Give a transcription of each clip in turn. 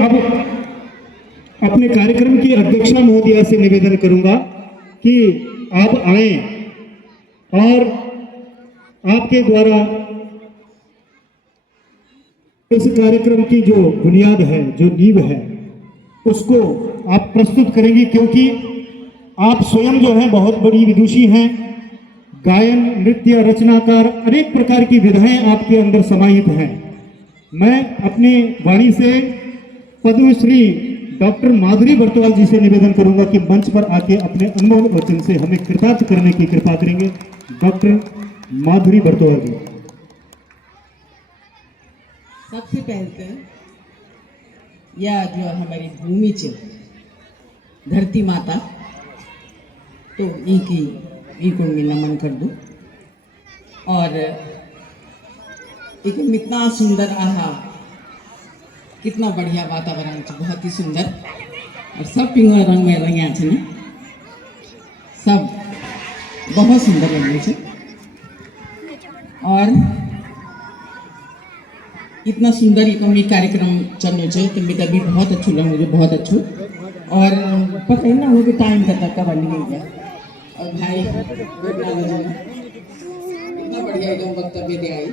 अब अपने कार्यक्रम की अध्यक्षा महोदया से निवेदन करूंगा कि आप आए और आपके द्वारा इस कार्यक्रम की जो बुनियाद है, जो नींव है, उसको आप प्रस्तुत करेंगी, क्योंकि आप स्वयं जो है बहुत बड़ी विदुषी हैं। गायन, नृत्य, रचनाकार, अनेक प्रकार की विधाएं आपके अंदर समाहित हैं। मैं अपनी वाणी से पद्मश्री डॉक्टर माधुरी बर्तवाल जी से निवेदन करूंगा कि मंच पर आके अपने अनमोल वचन से हमें कृतार्थ करने की कृपा करेंगे। डॉक्टर माधुरी बर्तवाल जी। सबसे पहले तो यह जो हमारी भूमि है, धरती माता, तो इनको मैं नमन कर दूं। और इतना सुंदर, आहा कितना बढ़िया वातावरण है, बहुत ही सुंदर। और सब पिंगो रंग में रंग्या छे ने, सब बहुत सुंदर लगे छे। और इतना सुंदर इकोनॉमिक कार्यक्रम चलने छे तो मेरा भी बहुत अच्छो लगे, मुझे बहुत अच्छो। और पता ना हो कि टाइम का तक बन गया। और भाई इतना बढ़िया एकदम वक्तव्य दे आई,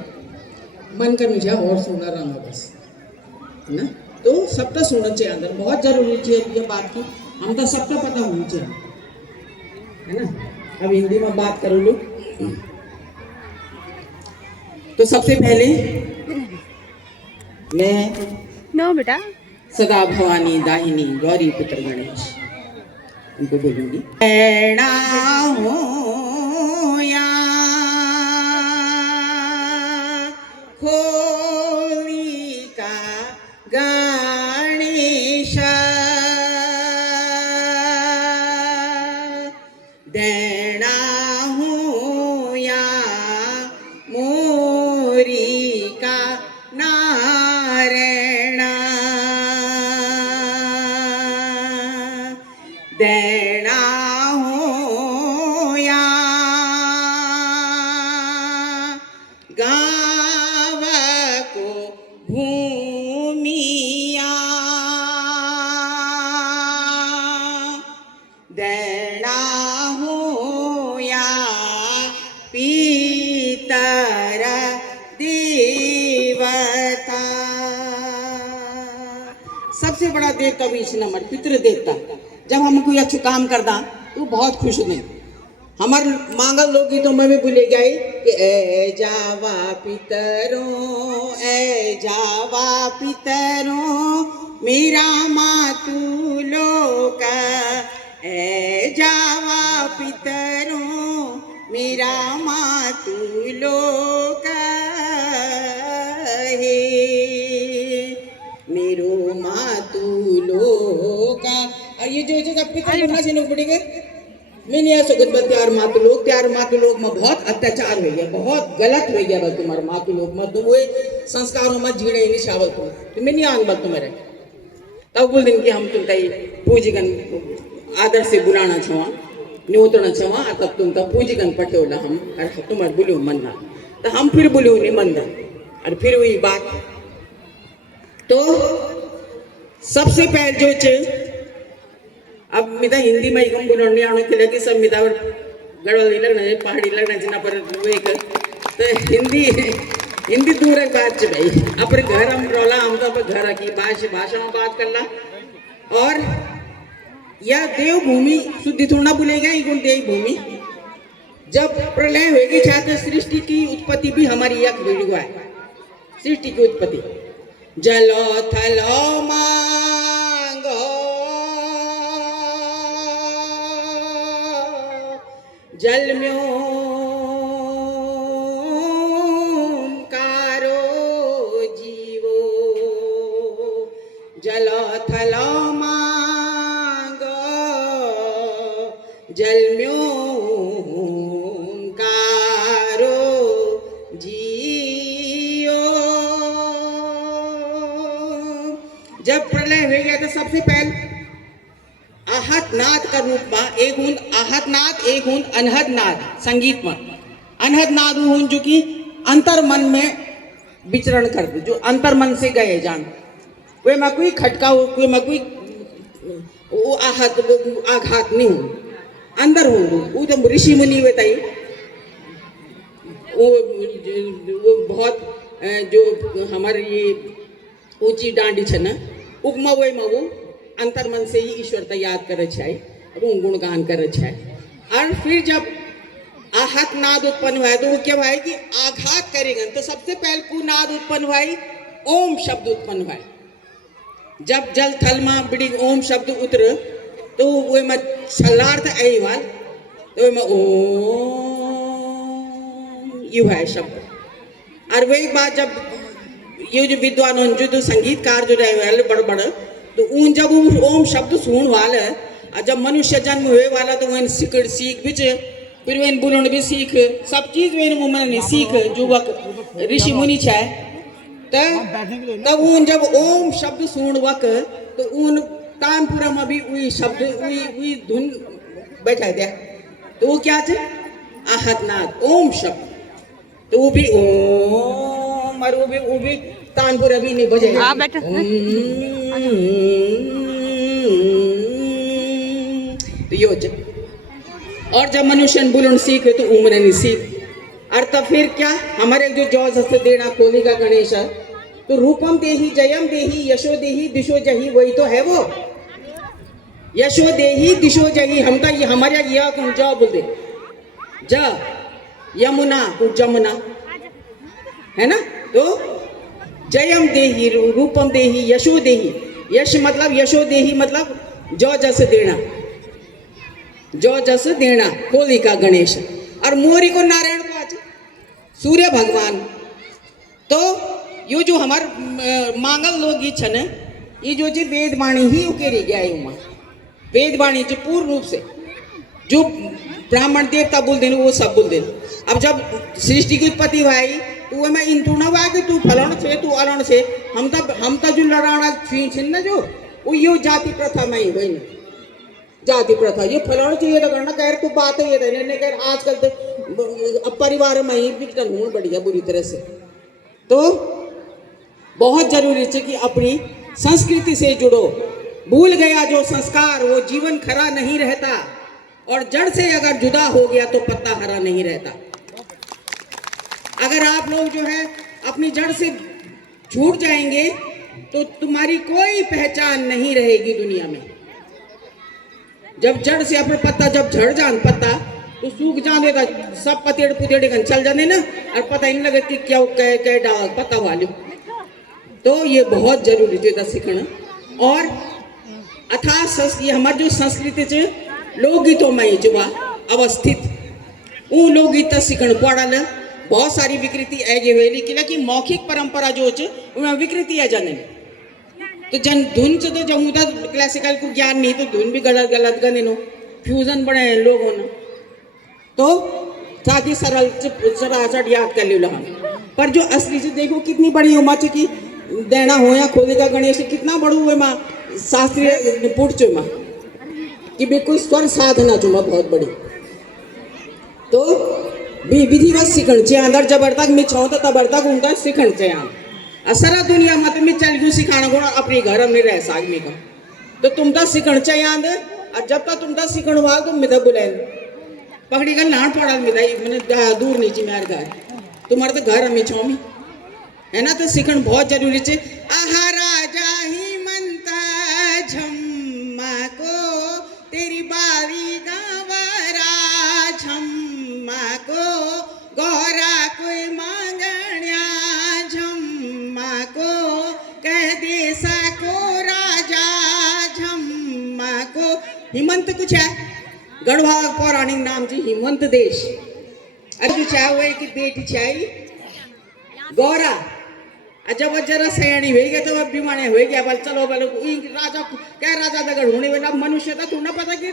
मन कर मुझे और सुनना रहा बस ना। तो सबका सुनना चाहिए, अंदर बहुत जरूरी है ये बात की, हम तो सबका पता होना चाहिए, है ना। अब हिंदी में बात करो लो। तो सबसे पहले मैं बेटा सदा भवानी दाहिनी गौरी पुत्र गणेश उनको बोलूंगी। या होली का गणेश देना हो या मोरी का नारायण देना हो या गाँव को भूमिया देना हो या पितर देवता। सबसे बड़ा देवता भी इस नंबर पितृ देवता। जब हम कोई अच्छा काम करदा तो बहुत खुश होते। हमार मांगल लोग गीतों में भी भूले गए कि ए जावा पितरों, ए जावा पितरों मेरा मातु लोक, ए जावा पितरों मेरा मातु लोक हे मेरो मातु लोक। और ये जो पितर बनना चाहिए लोग बढ़ेंगे, मैं नहीं आ सकता। त्यार मातु लोग में बहुत अत्याचार हो गया, बहुत गलत हो गया। बल तुम्हारे मातु लोग में तुम वो संस्कारों में झीड़े नहीं चावल तुम मैं नहीं आन बल तुम्हारे। तब बोल दिन कि हम तुम पूजीगन आदर से बुलाना छवा, न्योतना छवा, तब तुम तब पूजीगन पटेला हम तुम्हारे बोलो मन्ना। तो हम फिर बोलो नहीं मन्ना। और फिर वही बात। तो सबसे पहले जो चे अब मिता हिंदी में एकदम बोलने आने के लिए सब मिता गड़बड़ लगना है, पहाड़ी लगना जिना पर तो हिंदी दूर है बात भाई। अपने घर हम रोला, हम तो अपने घर की भाषा में बात करना। और यह देवभूमि शुद्धि थोड़ा भूलेगा, ये देव भूमि जब प्रलय होगी छात्र सृष्टि की उत्पत्ति भी हमारी यक हुआ है। सृष्टि की उत्पत्ति जलो थलो मांगो जल में कारो जीवो, जल थल मांगो जल में कारो जियो। जब प्रलय हो गया तो सबसे पहले आहत नाद का रूप में एक हूं आहत नाद, एक हूं अनहद नाद। संगीत में अनहद नाद हूं जो कि अंतर मन में विचरण कर दो, जो अंतर मन से गए जान। कोई में कोई खटका हो, कोई में कोई वो आघात नहीं हो, अंदर हो वो तो ऋषि मुनि बताई वो बहुत जो हमारे ये ऊंची डांडी छे ना उकमा वही में वो अंतर मन से ही ईश्वरता याद करे छे और गुणगान करे छे। और फिर जब आहत नाद उत्पन्न हुआ तो वो क्या हुआ कि आघात करेगा तो सबसे पहले को नाद उत्पन्न हुआ ओम शब्द उत्पन्न हुआ। जब जल थल में बिड़ी ओम शब्द उतर तो वो में छलार्थ आई वाल तो में ओम यू है शब्द। और वही बात जब ये जो विद्वान जो संगीतकार जो रहे वाले बड़ बड़ तो उन जब ओम शब्द सुन वाले और जब मनुष्य जन्म हुए वाला तो वह सिकड़ सीख बिच फिर वह बुलंद भी सीख सब चीज वे मन सीख युवक ऋषि मुनि छे तब उन जब ओम शब्द सुन वक तो उन तानपुरा में भी वही शब्द वही धुन बैठा दिया तो वो क्या थे आहतनाद ओम शब्द तो वो भी ओम और वो भी तानपुरा भी नहीं बजेगा तो ये और जब मनुष्य बुलंद सीखे तो उम्र नहीं सीख। और तब फिर क्या हमारे जो जॉज हस्त देना खोली का गणेश है तो रूपम देही जयम देही यशो देही दिशो जही वही तो है वो यशो देही दिशो जही हम तो हमारे यह कौन जाओ बोलते ज यमुना जमुना है ना तो जयम देही रूपम देही यशो देही यश मतलब यशो देही मतलब जो जस देना जो जस देना होली का गणेश और मोरी को नारायण को आज सूर्य भगवान। तो ये जो हमार मांगल लोग ये छन ये जो जी वेदवाणी ही उकेरी गया है वेदवाणी जो पूर्ण रूप से जो ब्राह्मण देवता बोल देने वो सब बोल देने। अब जब सृष्टि की उत्पत्ति भाई तो वो मैं इन ना हुआ कि तू फलन से तू अलण से हम तो जो लड़ाना छीन ना जो वो यो जाति प्रथा में ही गई जाति प्रथा ये फलाना चाहिए तो करना कह तू बात है ये ने कह आजकल तो परिवार में ही विघटन होने बढ़िया बुरी तरह से। तो बहुत जरूरी है कि अपनी संस्कृति से जुड़ो। भूल गया जो संस्कार वो जीवन खरा नहीं रहता और जड़ से अगर जुदा हो गया तो पत्ता हरा नहीं रहता। अगर आप लोग जो है अपनी जड़ से छूट जाएंगे तो तुम्हारी कोई पहचान नहीं रहेगी दुनिया में। जब जड़ से अपने पत्ता जब झड़ जान पत्ता तो सूख जाने का सब पतेड़ पुतेड़ चल जाने ना और पता ही नहीं लगे कि क्या कह डाल पता वाले। तो ये बहुत जरूरी है सीखना। और अर्थात ये हमारी जो संस्कृति से लोकगीतों में जो अवस्थित वो लोकगीत सीखना पड़ा बहुत सारी विकृति ऐगे हुए लेकिन मौखिक परंपरा जो है विकृति है जाने तो जन धुन से तो जब तक क्लासिकल को ज्ञान नहीं तो धुन भी गलत गलत गने नो फ्यूजन बने हैं लोगों ने तो साथ ही सरल सरासर याद कर लियो हम। पर जो असली से देखो कितनी बड़ी उम्र की देना हो या खोले का गणेश कितना बड़ू हुए माँ शास्त्रीय पुट चुमा कि बिल्कुल स्वर साधना चुमा बहुत बड़ी। तो विधिवत सीखण चाहिए अंदर जबर तक मैं छो तो तबर तक उनका सीखण चाहिए। सारा दुनिया मत में चल गई सिखाना गुण अपने घर में रह सागमी का तो तुम तो सीखण चाहिए और जब तक तुम तो सीखण वाल तुम मिधा बुलाए पकड़ी का लाण पड़ा मिधा मैंने दूर नीचे मेरे घर तुम्हारे तो घर में छौमी है ना। तो सीखण बहुत जरूरी है। आहा राजा ही मनता झम्मा को तेरी बारी गावरा झम्मा को गौरा कोई मांगण्या झम्मा को कह देसा को राजा झम्मा को। हिमंत कुछ है गढ़वा पौराणिक नाम जी हिमंत देश अरे चाहे हुए कि बेटी चाहिए गौरा जब जरा सयानी हो गया तो अब बीमाने हो गया बल चलो बोलो राजा क्या राजा दगड़ होने वाला मनुष्य था थोड़ा पता कि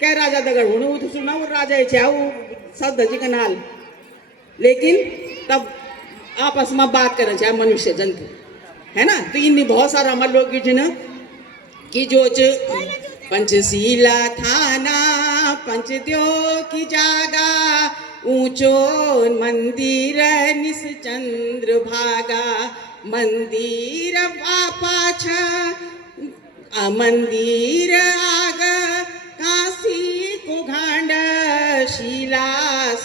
क्या राजा दगड़ होने वो तो सुना वो राजा चाहे वो सब धजी का नाल लेकिन तब आपस में बात करना चाहे मनुष्य जंतु है ना। तो इन बहुत सारा हमारे लोग जिन की जो पंचशीला थाना पंचद्यो की जागा ऊंचो मंदिर निस चंद्र भागा मंदिर पाछा मंदिर आग काशी को घांड शिला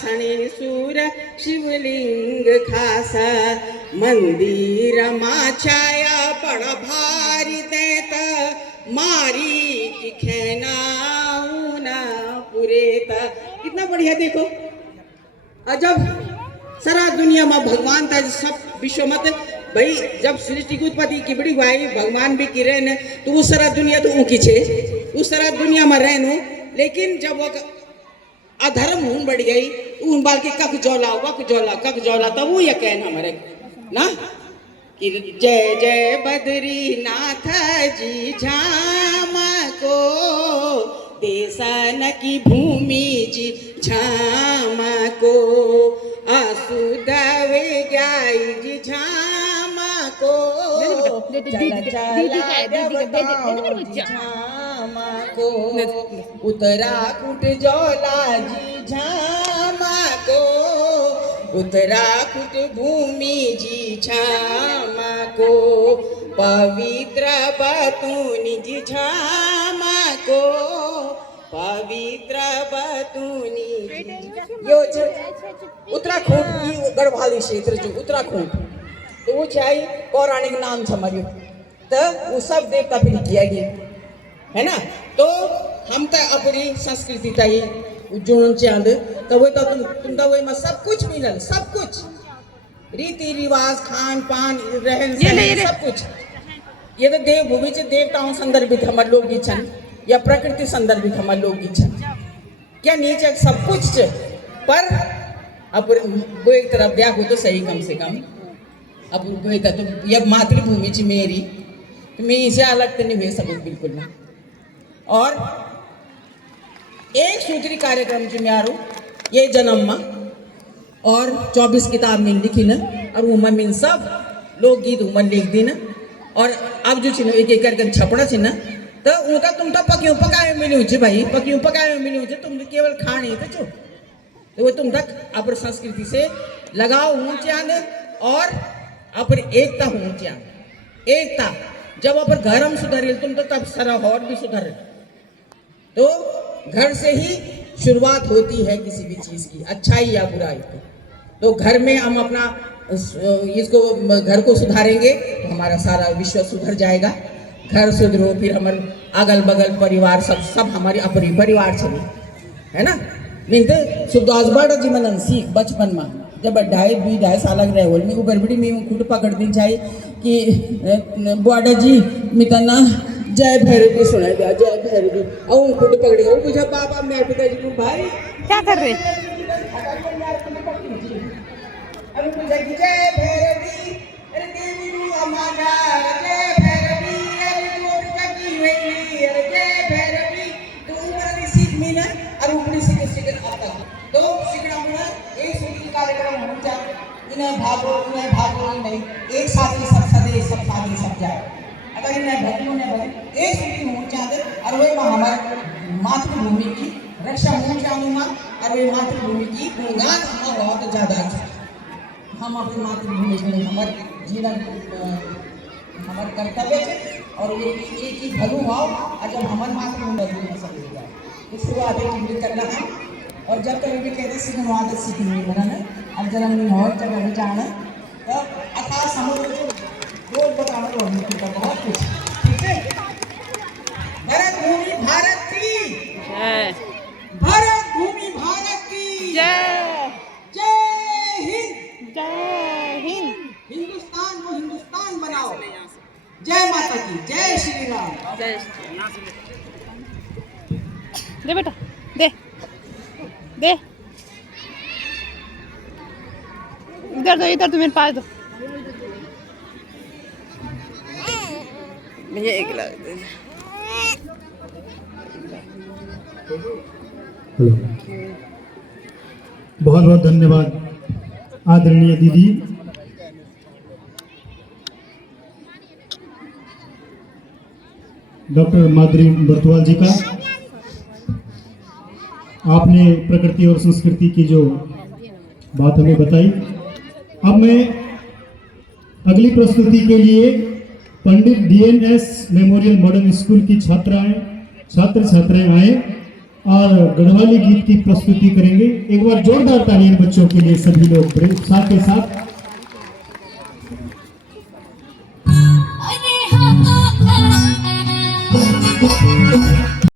सणेसूर शिवलिंग खासा मंदिर माछाया बड़ा भारी देत मारी की खेनाऊना पुरेत। कितना बढ़िया देखो। अजब सारा दुनिया में भगवान था सब विश्व मत भाई जब सृष्टि की उत्पत्ति की बड़ी भाई भगवान भी किरे ने तो वो सारा दुनिया तो ऊँकी छे उस सारा दुनिया में रहनो। लेकिन जब वो अधर्म ऊन बढ़ गई ऊन बाल के कक जौला तब वो ये कहना हमारे ना कि जय जय बद्रीनाथ जी झामा को देशन की भूमि जी झामा को असुदवे गाई जी झामा को झामा को उत्तराखंड जौला जी झामा को उत्तराखंड भूमि जी झामा को पवित्र बतूनी जी झामा को पवित्र बतूनी उत्तराखंड की गढ़वाली क्षेत्र जो उत्तराखंड तो वो चाहे पौराणिक नाम समझो तो वो सब देवता फिर किया गया है ना। तो हम तो अपनी संस्कृति तई जुड़न चांद तो वो तो तुम तो वही में सब कुछ मिलल सब कुछ रीति रिवाज खान पान रहन सहन सब कुछ ये तो देवभूमि से देवताओं संदर्भित हमारे लोग छन या प्रकृति संदर्भित हमारे लोग छन क्या नीचे सब कुछ पर अब वो एक तरफ देखो तो सही कम से कम अब तो ये मातृभूमि ची मेरी तो मैं इसे अलग तो नहीं हुए सब बिल्कुल ना। और एक सूत्री कार्यक्रम जो मैं ये जन्म में और 24 किताब में लिखी न और वो में सब लोकगीत उमन लिख दी न और अब जो छे एक एक करके छपड़ा छे न तो उनका तुम तो पकियों पकाए मिली हुई भाई पकियों पकाए मिली हुई तुम केवल खाने तो वो तुम तक अपन संस्कृति से लगाव हों चांद और अपन एकता हों चांद एकता जब अपन घर में सुधर तुम तो तब सारा और भी सुधर तो घर से ही शुरुआत होती है किसी भी चीज़ की अच्छाई या बुराई की। तो घर में हम अपना इसको घर को सुधारेंगे तो हमारा सारा विश्व सुधर जाएगा। घर सुधरो फिर हमारे अगल बगल परिवार सब हमारे अपने परिवार से है ना। मिलते सुखदास बाड़ा जी मनन सीख बचपन में जब 2.5 साल रहे बोल में ऊपर बड़ी मैं खुद पकड़ दी चाहिए कि बाड़ा जी मितना जय भैरवी सुना दिया जय भैरवी और खुद पकड़ गया मुझे बाबा मैं पिताजी को भाई क्या कर रहे अभी मुझे जय भैरवी अरे देवी रू हमारा जय भैरवी अरे मोर की हुई अरे जय भैरवी तो ऊपर सीख मिला और ऊपर सीख आता तो सीखना मुझे एक सूत्री कार्यक्रम हो जाए इन्हें भागो नहीं एक साथ ही सब सदे सब साथी सब जाए अगर इन्हें भक्तों ने बोले एक सूत्री हो चाहते और वे हमारे मातृभूमि की रक्षा हो चाहूँगा और वे मातृभूमि की गुणगान हमारा बहुत ज़्यादा हम अपनी मातृभूमि में हमारे जीवन हमारे कर्तव्य है और ये एक ही भलू भाव और जब हमारे मातृभूमि में सब जाए इस शुरुआत है करना है और जब कभी भी कहते सीखने आदत सीखनी बनाना अब जरा माहौल जब अभी जाना तो अथाह समुद्र रोज बताना तो बहुत कुछ ठीक है। भारत भूमि भारत की भारत भूमि भारत की जय हिंद हिंदुस्तान को हिंदुस्तान बनाओ। जय माता की जय श्री राम। दे बेटा दे दे इधर तुम्हें पास दो मुझे एक लग हेलो बहुत बहुत धन्यवाद आदरणीय दीदी डॉक्टर माधुरी बर्तवाल जी का। आपने प्रकृति और संस्कृति की जो बात हमें बताई। अब मैं अगली प्रस्तुति के लिए पंडित डीएनएस मेमोरियल मॉडर्न स्कूल की छात्र छात्राएं आए और गढ़वाली गीत की प्रस्तुति करेंगे। एक बार जोरदार ताली इन बच्चों के लिए सभी लोग बड़े उत्साह के साथ।